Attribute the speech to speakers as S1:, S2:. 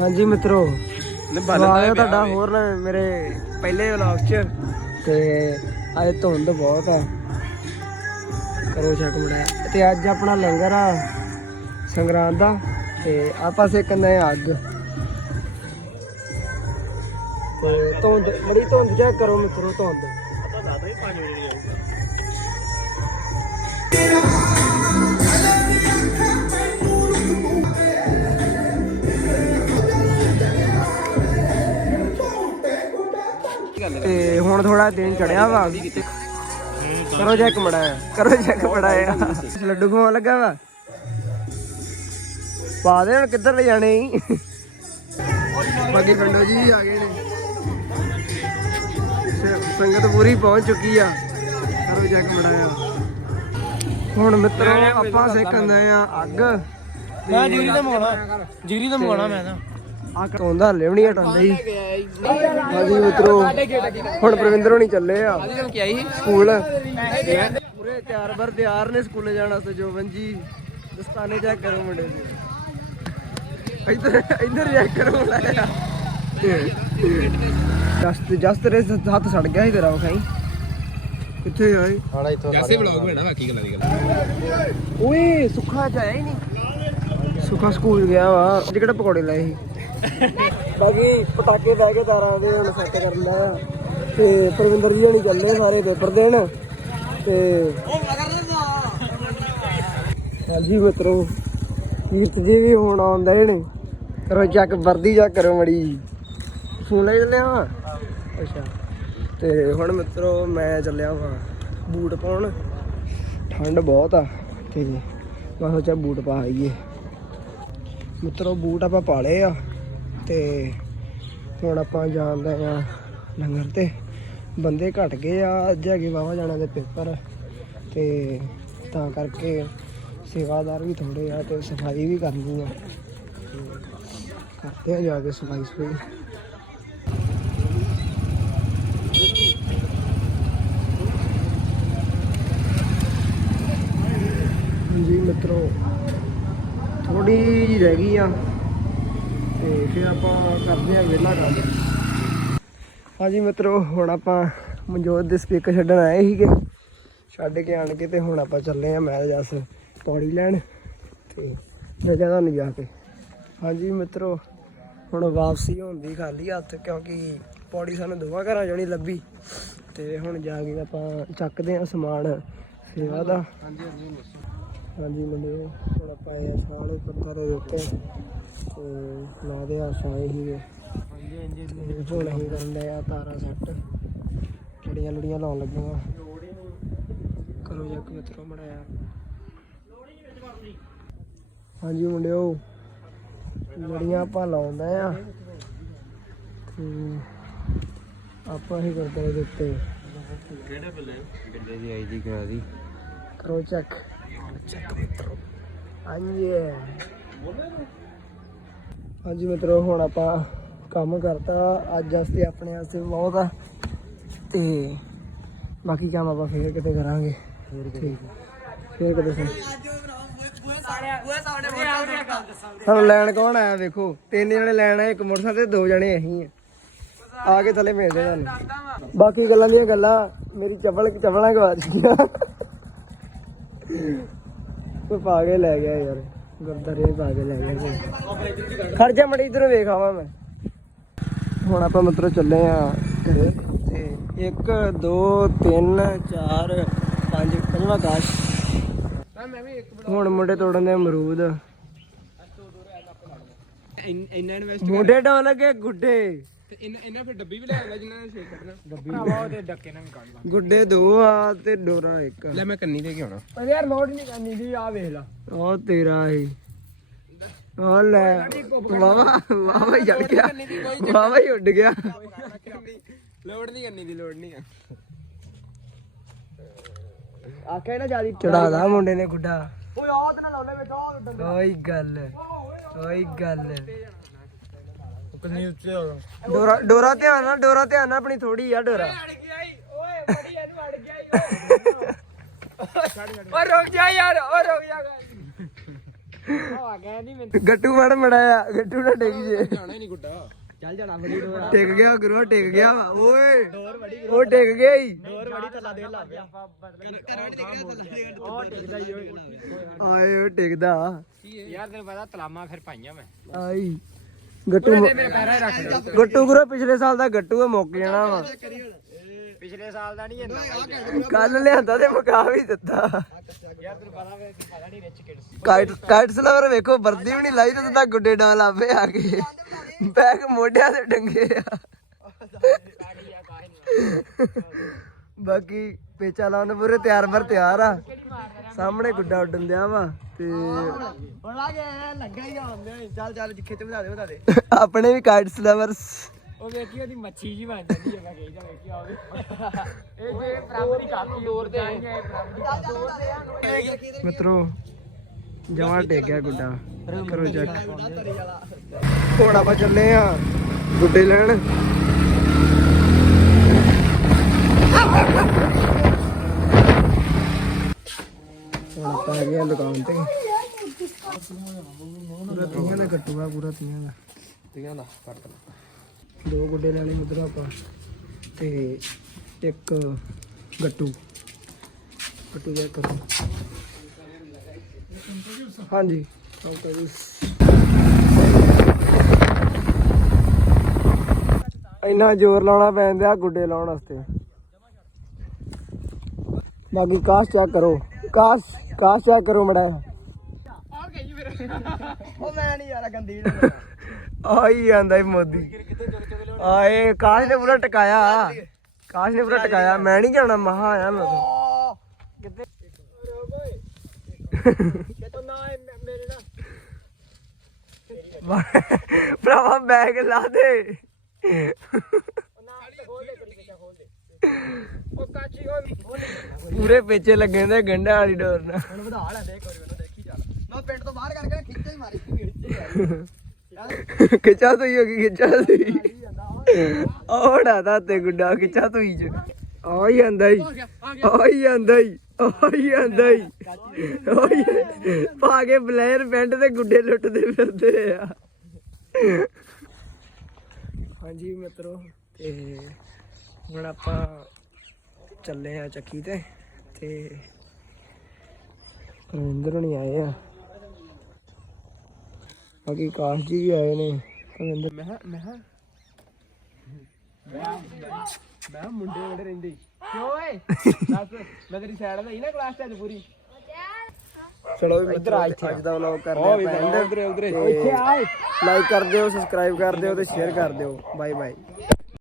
S1: ਹਾਂਜੀ ਮਿੱਤਰੋ ਹੈ ਤੁਹਾਡਾ ਹੋਰ ਨਾ ਮੇਰੇ ਪਹਿਲੇ ਵਲੌਗ 'ਚ। ਤੇ ਅੱਜ ਧੁੰਦ ਬਹੁਤ ਆ। ਕਰੋ ਚੱਕ ਮੁੰਡਾ ਤੇ ਅੱਜ ਆਪਣਾ ਲੰਗਰ ਆ ਸੰਗਰਾਂਦ ਦਾ। ਤੇ ਆਪਾਂ ਸੇਕਨੇ ਅੱਗ। ਤੇ ਧੁੰਦ ਬੜੀ ਧੁੰਦ ਚੈੱਕ ਕਰੋ ਮਿੱਤਰੋ ਧੁੰਦ। ਤੇ ਹੁਣ ਥੋੜਾ ਦਿਨ ਚੜਿਆ ਵਾ। ਕਰੋ ਚੈੱਕ ਮੜਾ ਕਰੋ ਚੈੱਕ ਮੜਾ ਲੱਡੂ ਖਵਾਉਣ ਲੱਗਾ ਵਾ। ਪਾ ਦੇ ਹੁਣ ਕਿੱਧਰ ਲੈ ਜਾਣੇ ਬਾਕੀ ਖੰਡੋ ਜੀ ਆ ਗਏ ਨੇ। ਸੰਗਤ ਪੂਰੀ ਪਹੁੰਚ ਚੁੱਕੀ ਆ। ਕਰੋ ਚੈੱਕ ਮੜਾ ਹੁਣ ਮਿੱਤਰੋ, ਆਪਾਂ ਸੇਕੰਦੇ ਆ ਅੱਗ।
S2: ਮੈਂ ਜੀਰੀ ਤੇ ਮਗਾਉਣਾ ਜੀਰੀ ਤੇ ਮਗਾਉਣਾ ਮੈਂ ਤਾਂ।
S1: ਆ ਕੌਂਦਾ ਲੈਵਣੀ ਹਟਾਉਂਦੇ ਹੀ ਹਾਂਜੀ ਮਿੱਤਰੋ ਹੁਣ ਪ੍ਰਵਿੰਦਰ ਹੋਣੀ ਚੱਲੇ ਆ।
S2: ਕੀ ਆਈ
S1: ਸਕੂਲ। ਪੂਰੇ ਤਿਆਰ ਬਰ ਤਿਆਰ ਨੇ ਸਕੂਲੇ ਜਾਣ ਵਾਸਤੇ ਜੋਬਨ ਜੀ। ਦਸਤਾਨੇ ਚੈੱਕ ਕਰੋ ਮੁੰਡੇ ਦੇ। ਇੱਧਰ ਇੱਧਰ ਚੈੱਕ ਕਰੋ ਮੁੰਡਾ ਜਸਤ ਜਸਤ ਰੇ ਹੱਥ ਸੜ ਗਿਆ ਸੀ ਤੇਰਾ ਵਖਾਈ ਕਿੱਥੇ ਆਈ
S2: ਜੈਸੇ ਵਲੌਗ ਹੋਣਾ ਬਾਕੀ ਗੱਲਾਂ ਦੀ ਗੱਲ।
S1: ਓਏ ਸੁੱਖਾ ਚ ਆਇਆ ਹੀ ਨਹੀਂ। ਸੁੱਖਾ ਸਕੂਲ ਗਿਆ ਵਾ। ਅੱਜ ਕਿਹੜਾ ਪਕੌੜੇ ਲਾਏ ਸੀ? ਬਾਕੀ ਪਟਾਕੇ ਲੈ ਕੇ ਤਾਰਾਂ ਦੇ ਹੁਣ ਸੈੱਟ ਕਰ ਲਿਆ ਤੇ ਪ੍ਰਵਿੰਦਰ ਜੀ ਹਣੀ ਚੱਲੇ ਸਾਰੇ ਪੇਪਰ ਦੇਣ। ਤੇ ਹਾਂਜੀ ਮਿੱਤਰੋ, ਕੀਰਤ ਜੀ ਵੀ ਹੁਣ ਆਉਂਦੇ ਨੇ। ਕਰੋ ਚੱਕ ਵਰਦੀ ਜਾ ਕਰੋ ਮੜੀ ਸੁਣ ਲੈ ਚੱਲਿਆ ਵਾ ਅੱਛਾ। ਤੇ ਹੁਣ ਮਿੱਤਰੋ, ਮੈਂ ਚੱਲਿਆ ਵਾ ਬੂਟ ਪਾਉਣ। ਠੰਡ ਬਹੁਤ ਆ ਤੇ ਮੈਂ ਸੋਚਿਆ ਬੂਟ ਪਾ ਆਈਏ। ਮਿੱਤਰੋ, ਬੂਟ ਆਪਾਂ ਪਾ ਲਏ ਆ। ਤੇ ਹੁਣ ਆਪਾਂ ਜਾਣਦੇ ਆ ਲੰਗਰ ਤੇ। ਬੰਦੇ ਘਟ ਗਏ ਆ, ਅੱਜ ਹੈਗੇ ਵਾਵਾ ਜਾਣਾ ਦੇ ਪੇਪਰ। ਤੇ ਤਾਂ ਕਰਕੇ ਸੇਵਾਦਾਰ ਵੀ ਥੋੜੇ ਆ ਤੇ ਸਫ਼ਾਈ ਵੀ ਕਰਨੀ ਆ। ਕਰਦੇ ਆ ਜਾ ਕੇ ਸਫ਼ਾਈ ਸਫ਼ਾਈ। ਜੀ ਮਿੱਤਰੋ ਥੋੜੀ ਜੀ ਰਹਿ ਗਈ ਆ। ਤੇ ਫਿਰ ਆਪਾਂ ਕਰਦੇ ਆ ਵਿਹਲਾ ਕੰਮ। ਹਾਂਜੀ ਮਿੱਤਰੋ, ਹੁਣ ਆਪਾਂ ਮਨਜੋਤ ਦੇ ਸਪੀਕਰ ਛੱਡਣ ਆਏ ਸੀਗੇ। ਛੱਡ ਕੇ ਆਣ ਕੇ ਤੇ ਹੁਣ ਆਪਾਂ ਚੱਲੇ ਆ ਮੈਂ ਤੇ ਜਸ ਪੌੜੀ ਲੈਣ ਤੇ ਜਗ੍ਹਾ ਤੁਹਾਨੂੰ ਜਾ ਕੇ। ਹਾਂਜੀ ਮਿੱਤਰੋ, ਹੁਣ ਵਾਪਸੀ ਹੁੰਦੀ ਖਾਲੀ ਹੱਥ ਕਿਉਂਕਿ ਪੌੜੀ ਸਾਨੂੰ ਦੋਵਾਂ ਘਰਾਂ ਚੋਂ ਨਹੀਂ ਲੱਭੀ। ਤੇ ਹੁਣ ਜਾ ਕੇ ਆਪਾਂ ਚੱਕਦੇ ਆ ਸਮਾਨ ਸੇਵਾ ਦਾ। ਹਾਂਜੀ ਹਾਂਜੀ ਹਾਂਜੀ, ਮੁੰਡੇ, ਹੁਣ ਆਪਾਂ ਇਹ ਸਾਲ ਪੱਥਰ ਦੇ ਉੱਤੇ ਤੇ ਦੇ ਸੀਗੇ ਹਾਂਜੀ ਹਾਂਜੀ ਹੁਣ ਅਸੀਂ ਕਰਨ ਦੇ ਆ ਤਾਰਾਂ ਸੈੱਟ ਲੜੀਆਂ ਲੜੀਆਂ ਲਾਉਣ ਲੱਗੀਆਂ। ਕਰੋ ਜੱਕ ਮਿੱਤਰੋ ਮੜਾਇਆ ਹਾਂਜੀ ਮੁੰਡਿਓ ਲੜੀਆਂ ਆਪਾਂ ਲਾਉਂਦਾ ਆ। ਤੇ ਆਪਾਂ ਹੀ ਕਰਦੇ ਦੇ ਉੱਤੇ।
S2: ਕਿਹੜੇ ਬੱਲੇ ਬੱਲੇ ਦੀ ਆਈਡੀ ਕਰਾ ਦੀ।
S1: ਕਰੋ ਚੈੱਕ ਚੈੱਕ ਮਿੱਤਰੋ। ਹਾਂਜੀ। ਹਾਂਜੀ ਮਿੱਤਰੋ ਹੁਣ ਆਪਾਂ ਕੰਮ ਕਰਤਾ ਅੱਜ ਵਾਸਤੇ ਆਪਣੇ ਵਾਸਤੇ ਬਹੁਤ ਆ। ਤੇ ਬਾਕੀ ਕੰਮ ਆਪਾਂ ਫੇਰ ਕਿਤੇ ਕਰਾਂਗੇ। ਫੇਰ ਕਿਤੇ ਸਹੀ ਸਾਨੂੰ ਲੈਣ ਕੌਣ ਆਇਆ ਵੇਖੋ। ਤਿੰਨ ਜਣੇ ਲੈਣ ਆਏ ਇੱਕ ਮੋਟਰਸਾਈਕਲ ਤੇ ਦੋ ਜਣੇ ਅਸੀਂ ਆ। ਆ ਕੇ ਥੱਲੇ ਮਿਲਦੇ ਤੁਹਾਨੂੰ ਬਾਕੀ ਗੱਲਾਂ ਦੀਆਂ ਗੱਲਾਂ ਮੇਰੀ ਚੱਪਲ ਚੱਪਲਾਂ ਗਵਾਚ ਗਈਆਂ ਕੋਈ ਪਾ ਕੇ ਲੈ ਗਿਆ ਯਾਰ। ਗੁਰਦਾਰੇ ਪਾ ਕੇ ਲੈ ਗਿਆ ਖਰਚਾ ਮੜੀ ਇਧਰੋਂ ਵੇਖ ਆਵਾਂ ਮੈਂ। ਹੁਣ ਆਪਾਂ ਮਤਲਬ ਚੱਲੇ ਆ ਤੇ 1 2 3 4 5 ਪੰਜਵਾਂ ਕਾਸ਼।
S2: ਮੈਂ ਵੀ ਇੱਕ
S1: ਹੁਣ ਮੁੰਡੇ ਤੋੜਨ ਦੇ ਅਮਰੂਦ।
S2: ਇੰਨਾ ਇਨਵੈਸਟ
S1: ਮੁੰਡੇ ਡੋਲ ਲੱਗੇ ਗੁੱਡੇ।
S2: ਤੇ ਇੰਨਾ ਇੰਨਾ ਫਿਰ ਡੱਬੀ ਵੀ ਲੈ ਆਉਂਦਾ ਜਿੰਨਾਂ ਨੇ ਸ਼ੇਕ ਕੱਢਣਾ। ਭਰਾਵਾ ਉਹਦੇ ਡੱਕੇ ਨਾਲ ਕੱਢ
S1: ਗੁੱਡੇ ਦੋ ਆ ਤੇ ਡੋਰਾ ਇੱਕ।
S2: ਲੈ ਮੈਂ ਕੰਨੀ ਦੇ ਕੇ ਆਉਣਾ।
S1: ਪਰ ਯਾਰ ਲੋਡ ਨਹੀਂ ਕਰਨੀ ਦੀ ਆ ਵੇਖ ਲਾ। ਉਹ ਤੇਰਾ ਹੀ ਉਹ ਲੈ। ਵਾਵਾ ਵਾਵਾ ਹੀ ਜੜ ਗਿਆ। ਵਾਵਾ ਹੀ ਉੱਡ ਗਿਆ।
S2: ਲੋੜ ਨਹੀਂ ਕਰਨੀ ਦੀ ਲੋੜ ਨਹੀਂ ਆ।
S1: ਆਖਿਆ ਨਾ ਜਿਆਦੀ ਚੜਾਦਾ ਮੁੰਡੇ ਨੇ ਗੁੱਡਾ। ਓਏ ਆਦ ਨਾ ਲਾਉਣੇ ਵਿੱਚ ਆ ਓਏ ਗੱਲ। ਓਏ ਗੱਲ।
S2: ਕੰਨੀ ਉੱਚੇ ਹੋ
S1: ਡੋਰਾ ਡੋਰਾ ਧਿਆਨ ਨਾਲ ਡੋਰਾ ਧਿਆਨ ਨਾਲ ਆਪਣੀ ਥੋੜੀ ਆ ਡੋਰਾ।
S2: ਓਏ ਬੜੀ ਇਹਨੂੰ ਅੜ ਗਿਆ ਓਏ। ਰੁਕ ਜਾ ਯਾਰ ਓਏ ਰੁਕ ਜਾ। ਆ ਗਿਆ ਨਹੀਂ ਮੈਨੂੰ।
S1: ਗੱਟੂ ਵੜ ਮੜਾਇਆ ਗੱਟੂ ਨਾ ਡਿੱਗ ਜੇ।
S2: ਜਾਣਾ ਹੀ ਨਹੀਂ ਗੁੱਡਾ।
S1: ਚੱਲ ਜਾਣਾ ਬੜੀ ਡੋਰ ਟਿਕ ਗਿਆ ਗੁਰੂ ਟਿਕ ਗਿਆ। ਓਏ ਉਹ ਟਿਕ ਗਿਆ ਹੀ
S2: ਬੜੀ ਦੇ
S1: ਆਏ ਉਹ ਟਿਕਦਾ
S2: ਯਾਰ ਤੈਨੂੰ ਪਤਾ ਤਲਾਮਾ ਫਿਰ ਪਾਈਆਂ ਮੈਂ।
S1: ਆਈ। ਗੱਟੂ ਮੁ- ਗੱਟੂ ਗੁਰੂ ਪਿਛਲੇ ਸਾਲ ਦਾ ਗੱਟੂ ਆ ਮੁੱਕ ਜਾਣਾ ਵਾ।
S2: ਪਿਛਲੇ ਸਾਲ ਦਾ ਨਹੀਂ ਇੰਨਾ
S1: ਕੱਲ ਲਿਆਂਦਾ ਤੇ ਮੁਕਾ ਵੀ ਦਿੱਤਾ।
S2: ਯਾਰ ਤੈਨੂੰ ਪਤਾ ਵੇ ਪਤਾ ਨਹੀਂ ਰਿਚ ਕਿਡਸ
S1: ਕਾਈਟ ਕਾਈਟ ਸਲਵਰ ਵੇਖੋ ਵਰਦੀ ਵੀ ਨਹੀਂ ਲਾਈ ਤੇ ਤਾਂ ਗੁੱਡੇ ਡਾਲ ਆਪੇ ਆ ਕੇ ਬੈਗ ਮੋਢਿਆਂ ਤੇ ਡੰਗੇ ਆ। ਬਾਕੀ ਪੇਚਾ ਲਾਉਣ ਪੂਰੇ ਤਿਆਰ ਬਰ ਤਿਆਰ ਆ। ਸਾਹਮਣੇ ਗੁੱਡਾ ਉੱਡਣ ਦਿਆ ਵਾ ਤੇ
S2: ਹੁਣ ਆ ਗਿਆ ਲੱਗਾ ਹੀ ਆਉਂਦੇ ਚੱਲ ਚੱਲ ਜਿੱਥੇ ਤੇ ਵਧਾ ਦੇ ਵਧਾ ਦੇ।
S1: ਆਪਣੇ ਵੀ ਕਾਈਟ ਸਲਵਰਸ।
S2: ਉਹ ਵੇਖੀ ਉਹਦੀ ਮੱਛੀ ਜੀ ਬਣ ਜਾਂਦੀ ਹੈ ਮੈਂ ਕਹੀ ਜਾ ਵੇਖੀ ਆਵੇ ਇਹ ਜੇ ਬਰਾਬਰੀ ਕਾਫੀ ਦੂਰ ਤੇ।
S1: ਮਿੱਤਰੋ ਜਮਾ ਟੇਕ ਗਿਆ ਗੁੱਡਾ। ਕਰੋ ਚੈੱਕ ਹੁਣ ਆਪਾਂ ਚੱਲੇ ਆ ਗੁੱਡੇ ਲੈਣ ਹੁਣ ਆਪਾਂ ਆ ਗਏ ਆ ਦੁਕਾਨ ਤੇ। ਪੂਰਾ ਤੀਆਂ ਦਾ ਕੱਟੂਗਾ ਪੂਰਾ ਤੀਆਂ ਦਾ।
S2: ਤੀਆਂ ਦਾ ਕੱਟ
S1: ਦੋ ਗੁੱਡੇ ਲੈ ਲਏ ਮੁੱਦਰਾ ਆਪਾਂ ਤੇ ਇੱਕ ਗੱਟੂ। ਗੱਟੂ ਦੇ ਕਰੋ ਹਾਂਜੀ। ਜੀ ਇੰਨਾ ਜ਼ੋਰ ਲਾਉਣਾ ਪੈਂਦਾ ਗੁੱਡੇ ਲਾਉਣ ਵਾਸਤੇ। ਬਾਕੀ ਕਾਸ਼ ਚੈੱਕ ਕਰੋ। ਕਾਸ਼ ਕਾਸ਼ ਚੈੱਕ ਕਰੋ ਮੜਾ
S2: ਆ ਗਈ ਫਿਰ
S1: ਉਹ ਮੈਂ ਨਹੀਂ ਯਾਰ ਗੰਦੀ ਆਈ ਜਾਂਦਾ ਮੋਦੀ। ਆਏ ਕਾਸ਼ ਨੇ ਪੂਰਾ ਟਕਾਇਆ। ਕਾਸ਼ ਨੇ ਪੂਰਾ ਟਕਾਇਆ। ਮੈਂ ਨਹੀਂ ਜਾਣਾ ਮਹਾ ਆਇਆ ਮੈਂ।
S2: ਕਿੱਥੇ ਕਿਤੋਂ ਨਾ ਇਹ ਮੇ- ਮੇਰੇ ਨਾਲ
S1: ਭਰਾਵਾ ਬੈਗ ਲਾ ਦੇ।
S2: ਉਹ ਨਾ ਤੇ ਖੋਲ ਦੇ ਕਰੀ ਕਿੱਥੇ ਖੋਲ ਦੇ ਉਹ ਕਾਚੀ ਉਹ
S1: ਪੂਰੇ ਪੇਚੇ ਲੱਗੇ ਹੁੰਦੇ ਗੰਢਾਂ ਵਾਲੀ ਡੋਰ ਨਾਲ।
S2: ਹੁਣ ਵਧਾ ਲੈ ਦੇਖ ਕੋਈ ਮੈਨੂੰ ਦੇਖੀ ਚੱਲ। ਮੈਂ ਪਿੰਡ ਤੋਂ ਬਾਹਰ ਕਰਕੇ ਖਿੱਚੇ ਹੀ ਮਾਰੀ
S1: ਖਿੱਚਾ ਤੋਂ ਹੀ ਹੋ ਗਈ ਖਿੱਚਾ ਤੋਂ ਹੀ। ਔੜਾ ਦਾ ਤੇ ਗੁੱਡਾ ਖਿੱਚਾ ਤੋਂ ਹੀ ਚ। ਆ ਹੀ ਆਂਦਾ ਹੀ। ਆ ਹੀ ਆਂਦਾ ਹੀ ਆ ਹੀ ਆਂਦਾ ਹੀ। ਪਾ ਕੇ ਬਲੇਅਰ ਪੈਂਟ ਤੇ ਗੁੱਡੇ ਲੁੱਟਦੇ ਫਿਰਦੇ ਆ। ਹਾਂਜੀ ਮਿੱਤਰੋ ਤੇ ਹੁਣ ਆਪਾਂ ਚੱਲੇ ਆ ਚੱਕੀ ਤੇ ਤੇ ਰਵਿੰਦਰ ਨਹੀਂ ਆਏ ਆ। ਬਾਕੀ ਕਾਸ਼ ਜੀ ਵੀ ਆਏ ਨੇ ਰਵਿੰਦਰ।
S2: ਮੈਂ ਮੈਂ ਮੈਂ ਮੁੰਡੇ ਜਿਹੜੇ ਰਹਿੰਦੇ। ਕਿਉਂ ਓਏ? ਦੱਸ ਮੈਂ ਤੇਰੀ ਸਾਈਡ ਲਈ ਨਾ ਕਲਾਸ ਚ ਅੱਜ ਪੂਰੀ।
S1: ਚਲੋ ਵੀ ਇੱਧਰ ਆ ਅੱਜ ਦਾ ਵਲੌਗ ਕਰਦੇ ਆਪਾਂ end।
S2: ਉਧਰੇ ਉਧਰੇ।
S1: ਤੇ ਲਾਈਕ ਕਰ ਦਿਓ ਸਬਸਕ੍ਰਾਈਬ ਕਰ ਦਿਓ ਤੇ ਸ਼ੇਅਰ ਕਰ ਦਿਓ। Bye bye